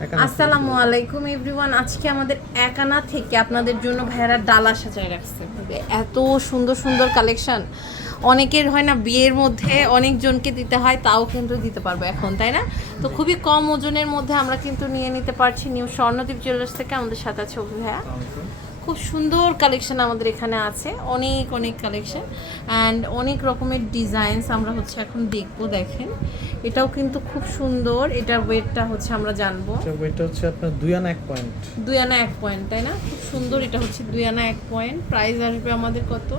আসসালামু আলাইকুম এভরিওয়ান আজকে আমাদের একানা থেকে আপনাদের জন্য ভাইয়ারা ডালা সাজায় রাখছে। এত সুন্দর সুন্দর কালেকশন। অনেকের হয় না বিয়ের মধ্যে অনেকজনকে দিতে হয় তাও কিন্তু দিতে পারব এখন তাই না? তো খুবই কম ওজনের মধ্যে আমরা কিন্তু নিয়ে নিতে পারছি নিউ স্বর্ণদীপ জুয়েলার্স থেকে আমাদের সাথে আছে ভাইয়া। খুব সুন্দর কালেকশন আমাদের এখানে আছে অনেক অনেক কালেকশন। অ্যান্ড অনেক রকমের ডিজাইনস আমরা হচ্ছে এখন দেখব দেখেন। এটাও কিন্তু খুব সুন্দর। এটার ওয়েটটা হচ্ছে আমরা জানব। এটা হচ্ছে আপনার দুই আনা এক পয়েন্ট দুই আনা এক পয়েন্ট তাই না? খুব সুন্দর এটা হচ্ছে দুই আনা এক পয়েন্ট প্রাইস আসবে আমাদের কত?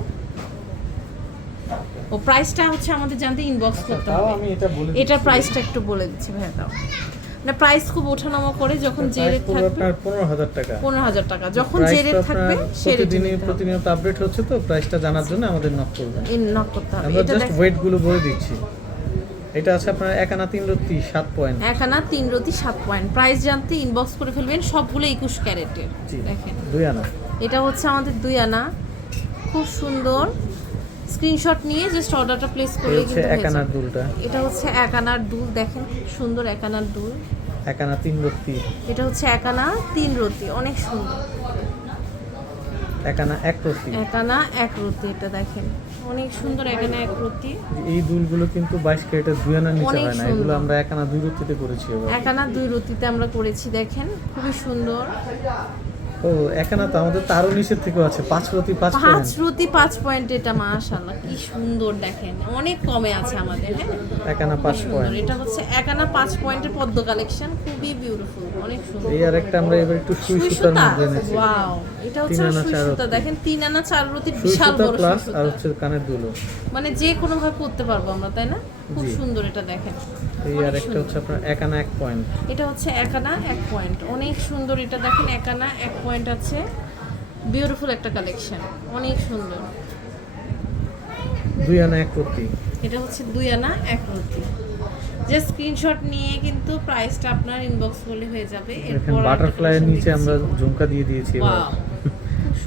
ও প্রাইসটা হচ্ছে আমাদের জানতে ইনবক্স করতে তাও হবে। আমি এটা এটার প্রাইসটা একটু বলে দিচ্ছি ভাইয়া দাও। না প্রাইস খুব ওঠানামা করে যখন যে রেট থাকবে আপনার পনেরো হাজার টাকা। পনেরো হাজার টাকা। যখন যে রেট থাকবে আপনার সে রেট প্রতিদিনই প্রতিনিয়ত আপডেট হচ্ছে তো প্রাইসটা জানার জন্য আমাদের নক করবেন। ইন নক করতে হবে। আমরা এটা জাস্ট ওয়েটগুলো বলে দিচ্ছি। এটা আছে আপনার এক আনা তিন রত্তি সাত পয়েন্ট এক আনা তিন রতি সাত পয়েন্ট প্রাইস জানতে ইনবক্স করে ফেলবেন সবগুলো একুশ ক্যারেটের দেখেন। দুই আনা। এটা হচ্ছে আমাদের দুই আনা। খুব সুন্দর। স্ক্রিনশট নিয়ে জাস্ট অর্ডারটা প্লেস কিন্তু এক আনার দুলটা। এটা হচ্ছে এক আনার দুল দেখেন সুন্দর এক আনার দুল। এক আনা তিন রত্তি এটা হচ্ছে এক আনা তিন রতি অনেক সুন্দর। এক আনা এক রত্তি এক আনা এক রতি এটা দেখেন। অনেক সুন্দর এখানে একরতি এক রতি এই দুলগুলো কিন্তু বাইশ ক্যারেটের দুই আনার নিচে হয় না। এগুলো আমরা এক আনা দুই রতিতে করেছি এবার। এক আনা দুই রতিতে আমরা করেছি দেখেন খুবই সুন্দর। ও এক তো আমাদের তো আরও নিচের থেকেও আছে পাঁচ পাঁচ পাঁচ রতি পাঁচ পয়েন্ট এটা মাশাল্লাহ কি সুন্দর দেখেন অনেক কমে আছে আমাদের হ্যাঁ? এক আনা খুব পাঁচ পয়েন্ট এটা হচ্ছে এক আনা পাঁচ পয়েন্টের পদ্ম কালেকশন খুবই বিউটিফুল অনেক সুন্দর। এই আর একটা আমরা এবার একটু সুই সুতার মধ্যে এনেছি। ওয়াও এটা হচ্ছে সুই সুতা রতি। দেখেন তিন আনা চার রতির বিশাল বড় প্লাস আর হচ্ছে কানের দুলো। মানে যে কোনো ভাবে পড়তে পারব আমরা তাই না? খুব সুন্দর এটা দেখেন। এই অনেক আর একটা সুন্দর। হচ্ছে আপনার একানা এক পয়েন্ট এটা হচ্ছে এক আনা এক পয়েন্ট অনেক সুন্দর এটা দেখেন এক আনা এক পয়েন্ট আছে। বিউটিফুল একটা কালেকশন অনেক সুন্দর। দুই আনা এক রত্তি এটা হচ্ছে দুই আনা এক রতি যে স্ক্রিনশট নিয়ে কিন্তু প্রাইসটা আপনার ইনবক্স করলে হয়ে যাবে। এরপর বাটারফ্লাই এর নিচে আমরা ঝুমকা দিয়ে দিয়েছি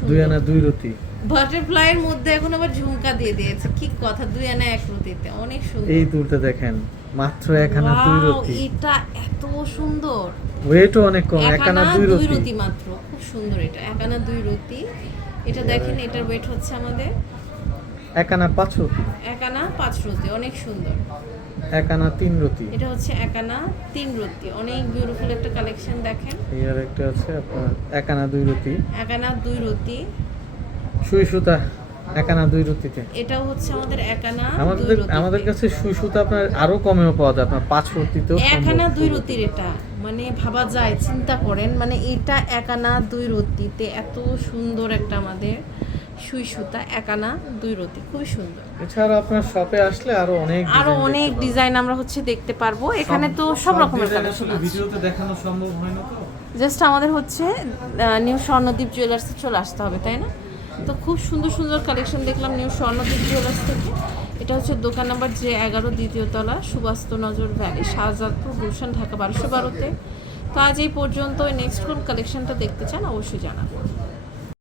দুই আনা দুই রতি বাটারফ্লাইয়ের মধ্যে এখন আবার ঝুমকা দিয়ে দিয়েছে। কি কথা দুই আনা এক রুটিতে অনেক সুন্দর। এই দুলটা দেখেন মাত্র এক আনা দুই রতি এটা এত সুন্দর। ওয়েটও অনেক কম এক এক আনা আনা দুই রতি রতি মাত্র খুব সুন্দর এটা এক আনা দুই রতি এটা দেখেন এটার ওয়েট হচ্ছে আমাদের? এক আনা পাঁচ রতি এক আনা পাঁচ রতি অনেক সুন্দর। এক আনা তিন রতি এটা হচ্ছে এক আনা তিন রতি অনেক বিউটিফুল একটা কালেকশন দেখেন। এই আর একটা আছে আপনার এক আনা দুই রতি এক আনা দুই রতি সুই সুতা। এক আনা দুই রতিতে এটাও হচ্ছে আমাদের এক আনা দুই আমাদের আমাদের কাছে সুই সুতা আপনার আরও কমেও পাওয়া যায় আপনার পাঁচ রতিতেও এক সম্ভব। আনা দুই রতির এটা। মানে ভাবা যায় চিন্তা করেন মানে এটা এক আনা দুই রতিতে এত সুন্দর একটা আমাদের সুই সুতা এক আনা দুই রতি খুবই সুন্দর। এছাড়া আপনার শপে আসলে আরও অনেক আরও অনেক ডিজাইন আমরা হচ্ছে দেখতে পারব। এখানে তো সব রকমের কালেকশন আছে। ভিডিওতে দেখানো সম্ভব হয় না তো? জাস্ট আমাদের হচ্ছে নিউ স্বর্ণদ্বীপ জুয়েলার্সে চলে আসতে হবে তাই না? তো খুব সুন্দর সুন্দর কালেকশন দেখলাম নিউ স্বর্ণদ্বীপ জুয়েলার্স থেকে। এটা হচ্ছে দোকান নাম্বার যে এগারো, দ্বিতীয় তলা, সুবাস্ত নজর ভ্যালি শাহজাদপুর, গুলশান, ঢাকা, বারোশো বারোতে। তো আজ এই পর্যন্ত নেক্সট কোন কালেকশনটা দেখতে চান অবশ্যই জানাব